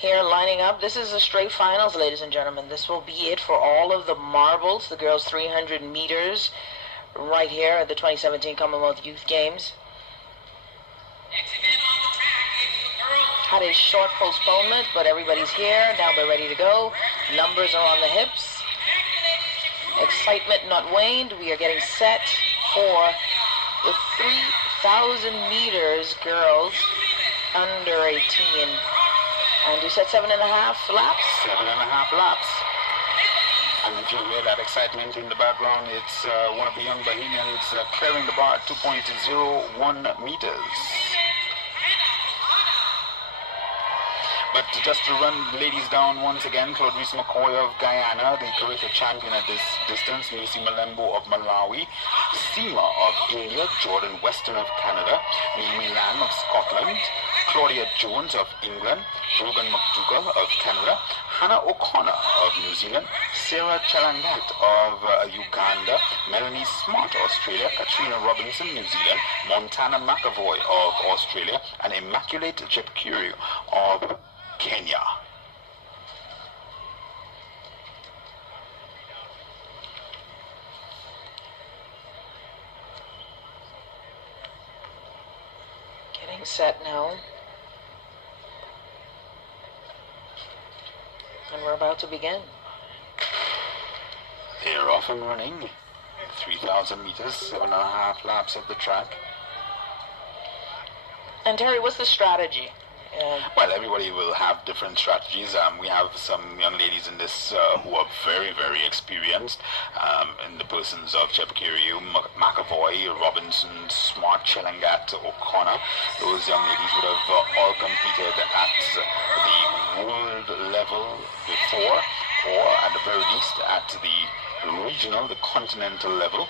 here lining up. This is the straight finals, ladies and gentlemen. This will be it for all of the marbles. The girls 300 meters right here at the 2017 Commonwealth Youth Games. Had a short postponement, but everybody's here. Now they're ready to go. Numbers are on the hips. Excitement not waned. We are getting set for the 3,000 meters girls under 18. And you said 7.5 laps? 7.5 laps. And if you hear that excitement in the background, it's one of the young Bahamians clearing the bar at 2.01 meters. But just to run ladies down once again, Claudice McCoy of Guyana, the Karate champion at this distance, Lucy Malembo of Malawi, Seema of India, Jordan Weston of Canada, Naomi Lamb of Scotland, Claudia Jones of England, Brogan MacDougall of Canada, Hannah O'Connor of New Zealand, Sarah Chalangat of Uganda, Melanie Smart, Australia, Katrina Robinson, New Zealand, Montana McAvoy of Australia, and Emmaculate Chepkirui of Kenya. Getting set now. And we're about to begin. They're off and running. 3,000 meters, 7.5 laps of the track. And Terry, what's the strategy? Well, everybody will have different strategies. We have some young ladies in this who are very, very experienced in the persons of Chepkirui, McAvoy, Robinson, Smart, Chalangat, O'Connor. Those young ladies would have all competed at the world level before, or at the very least at the regional, the continental level.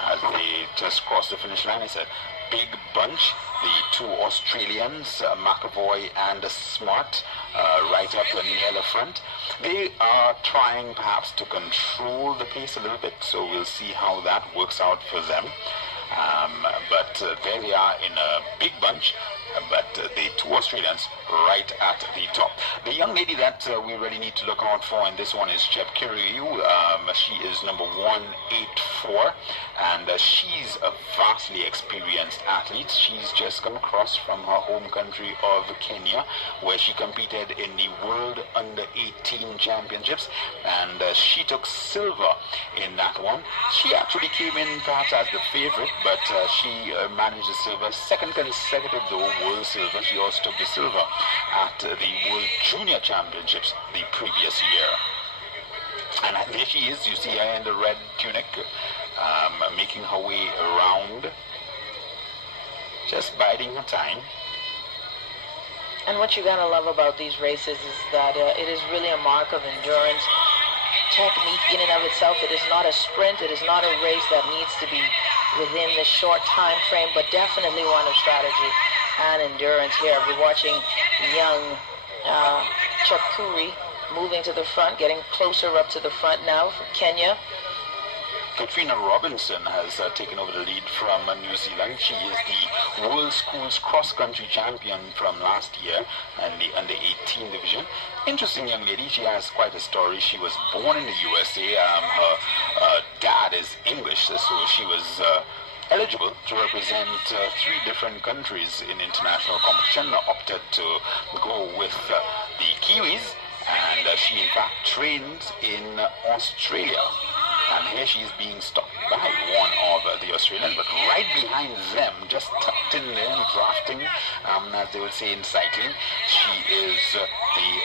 As they just crossed the finish line, it's a big bunch. The two Australians, McAvoy and Smart, right up near the front. They are trying perhaps to control the pace a little bit, so we'll see how that works out for them. But there they are in a big bunch, but the two Australians right at the top. The young lady that we really need to look out for in this one is Chepkirui. She is number 184, and she's a vastly experienced athlete. She's just come across from her home country of Kenya, where she competed in the World Under-18 Championships, and she took silver in that one. She actually came in perhaps as the favorite, but she managed the silver. Second consecutive though, world silver. She also took the silver at the World Junior Championships the previous year. And there she is, you see her in the red tunic, making her way around, just biding her time. And what you gotta love about these races is that it is really a mark of endurance, technique in and of itself. It is not a sprint, it is not a race that needs to be within this short time frame, but definitely one of strategy and endurance here. We're watching young Chepkirui moving to the front, getting closer up to the front now for Kenya. Katrina Robinson has taken over the lead from New Zealand. She is the World Schools cross-country champion from last year in the under-18 division. Interesting young lady. She has quite a story. She was born in the USA. Her dad is English, so she was eligible to represent 3 different countries in international competition. Opted to go with the Kiwis, and she in fact trains in Australia. And here she is being stopped by one of the Australians, but right behind them, just tucked in there, drafting, as they would say in cycling, she is the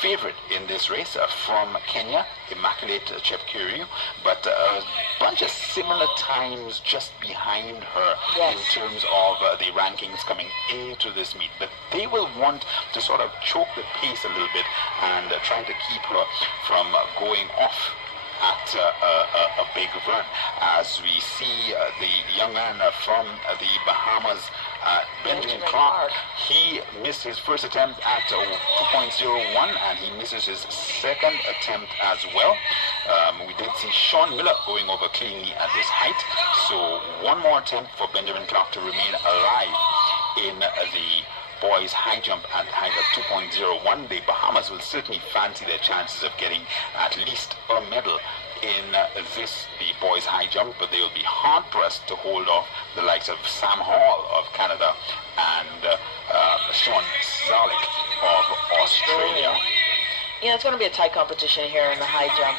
favorite in this race from Kenya, Emmaculate Chepkirui, but a bunch of similar times just behind her. Yes. In terms of the rankings coming into this meet. But they will want to sort of choke the pace a little bit and try to keep her from going off at a big run. As we see the young man from the Bahamas, Benjamin Clark, he missed his first attempt at 2.01, and he misses his second attempt as well. We did see Sean Miller going over cleanly at this height, so one more attempt for Benjamin Clark to remain alive in the boys high jump at height of 2.01. The Bahamas will certainly fancy their chances of getting at least a medal in the boys high jump, but they will be hard pressed to hold off the likes of Sam Hall of Canada and Sean Zalik of Australia. Yeah, it's going to be a tight competition here in the high jump.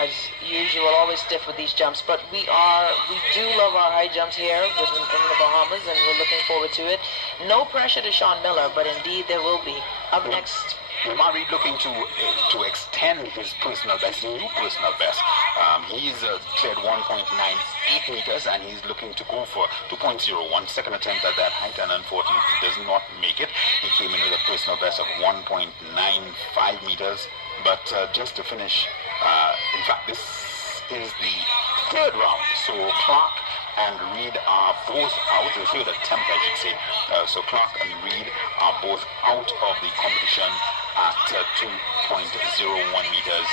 As usual, always stiff with these jumps, but we do love our high jumps here in the Bahamas, and we're looking forward to it. No pressure to Sean Miller, but indeed there will be. Up next, Reed looking to extend his personal best, his new personal best. He's cleared 1.98 meters, and he's looking to go for 2.01. Second attempt at that height, and unfortunately does not make it. He came in with a personal best of 1.95 meters. But just to finish, in fact, this is the third round. So Clark and Reed are both out. The third attempt, I should say. So Clark and Reed are both out of the competition at 2.01 meters.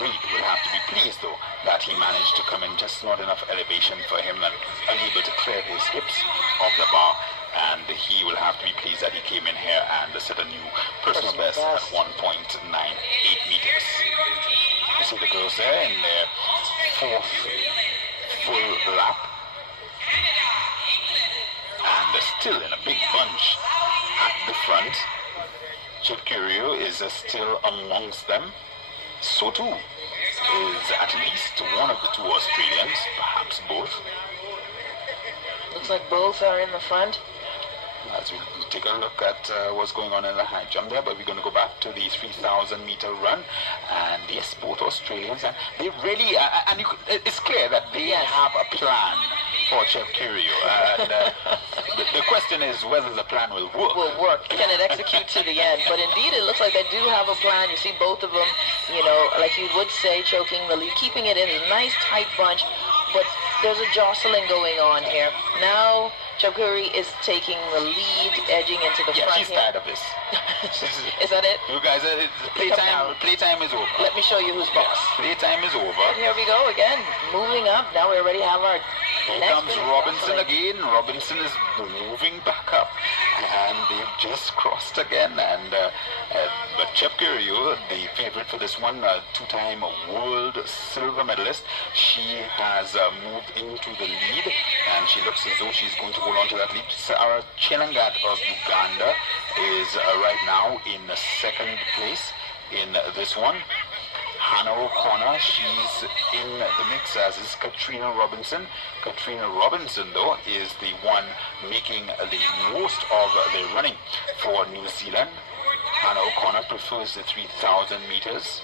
Reed will have to be pleased, though, that he managed to come in just not enough elevation for him and unable to clear his hips of the bar. And he will have to be pleased that he came in here and set a new personal best at 1.98 meters. You see the girls there in their fourth full lap. And they're still in a big bunch at the front. Chepkirui is still amongst them. So too is at least one of the two Australians, perhaps both. looks like both are in the front. As we take a look at what's going on in the high jump there, but we're going to go back to the 3,000 meter run, and yes, both Australians, and they really, it's clear that they have a plan for Chepkirui, and the question is whether the plan will work. Can it execute to the end? But indeed, it looks like they do have a plan. You see both of them, like you would say, choking the lead, keeping it in a nice tight bunch, but there's a jostling going on here. Now, Chepkirui is taking the lead, edging into the front. Yeah, she's tired of this. Is that it? You guys, playtime is over. Let me show you who's boss. Playtime is over. And here we go again, moving up. Now we already have our Here comes Robinson again. Robinson is moving back up, and they've just crossed again. But Chepkirui, the favorite for this one, two-time world silver medalist, she has moved into the lead, and she looks as though she's going to hold on to that lead. Sarah Chelangat of Uganda is right now in second place in this one. Hannah O'Connor, she's in the mix, as is Katrina Robinson. Katrina Robinson, though, is the one making the most of the running for New Zealand. Hannah O'Connor prefers the 3,000 meters.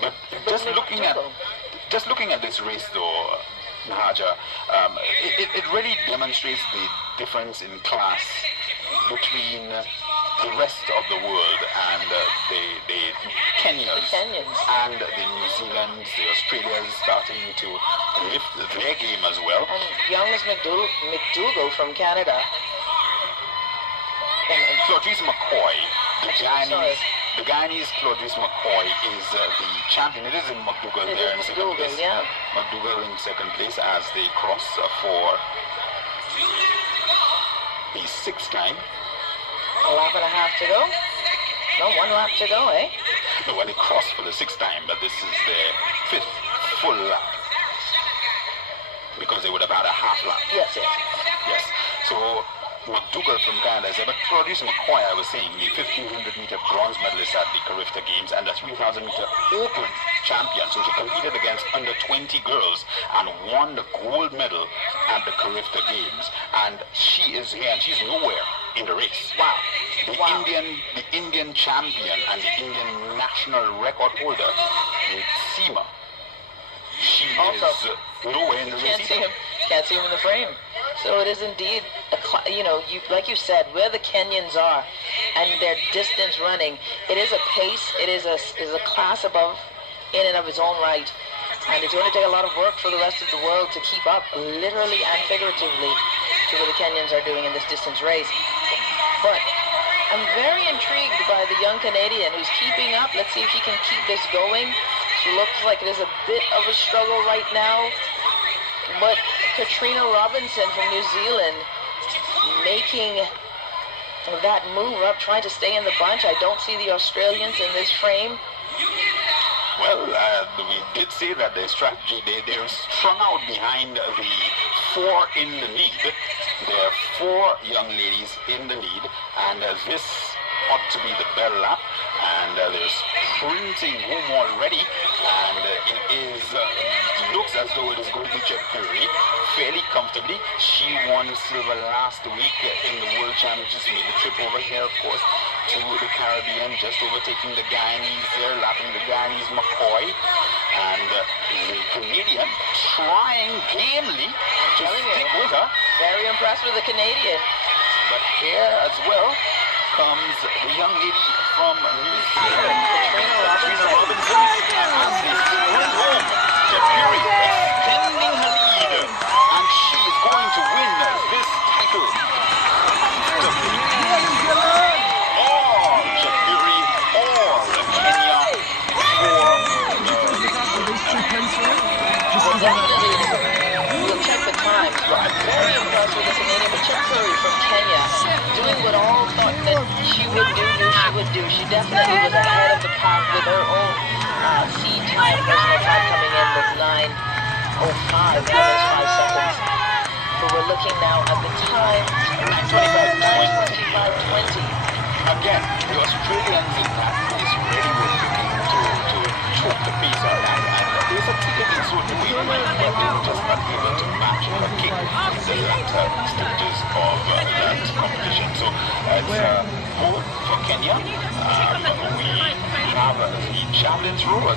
But just looking at this race, though, Nahaja, it really demonstrates the difference in class between the rest of the world and the Kenyans and the New Zealanders, the Australians starting to lift their game as well. And young as MacDougall from Canada. And Claudice McCoy, the Guyanese Claudice McCoy is the champion. It is in MacDougall there in second place. Yeah. MacDougall in second place as they cross for the sixth time. A lap and a half to go. No, 1 lap to go, eh? No, when they cross for the sixth time, but this is their fifth full lap. Because they would have had a half lap. Yes. Yes. So MacDougall from Canada is there, but Claudice McCoy, I was saying, the 1,500 meter bronze medalist at the Carifta Games and the 3,000 meter open champion. So she competed against under 20 girls and won the gold medal at the Carifta Games. And she is here, and she's nowhere in the race. Wow. The Indian champion and the Indian national record holder, Seema. She is nowhere in the race. Can't see him in the frame. So it is indeed, like you said, where the Kenyans are and their distance running, it is a pace, it is a class above in and of its own right. And it's going to take a lot of work for the rest of the world to keep up, literally and figuratively, to what the Kenyans are doing in this distance race. But I'm very intrigued by the young Canadian who's keeping up. Let's see if she can keep this going. She looks like it is a bit of a struggle right now. But Katrina Robinson from New Zealand making of that move up, trying to stay in the bunch. I don't see the Australians in this frame. Well, we did say that the strategy, they're strung out behind the 4 in the lead. There are 4 young ladies in the lead, and this ought to be the bell lap, and they're sprinting home already, and it looks as though it is going to be Chepkirui fairly comfortably. She won silver last week in the World Championships, made the trip over here, of course, to the Caribbean, just overtaking the Guyanese there, lapping the Guyanese McCoy, and the Canadian trying gamely to stick with her. Very impressed with the Canadian. But here as well comes the young lady from New Zealand, Katrina Robinson, as they sprint home. Chepkirui extending her lead, and she is going to win this title. Or Chepkirui or Kenya Well, definitely, we'll check the times, but I'm very impressed with the Canadian, but Chepkirui from Kenya, doing what all thought that she would do. She definitely was ahead of the pack with her own seed time, personal time coming in with 9:05, almost 5 seconds. But we're looking now at the time, 9:25:20. Again, the Australians in that race really were looking to choke the pace on that, and they succeeded in so doing, but they were just not able to match or kick the latter stages of that competition. So it's hope for Kenya. We have the javelin throwers.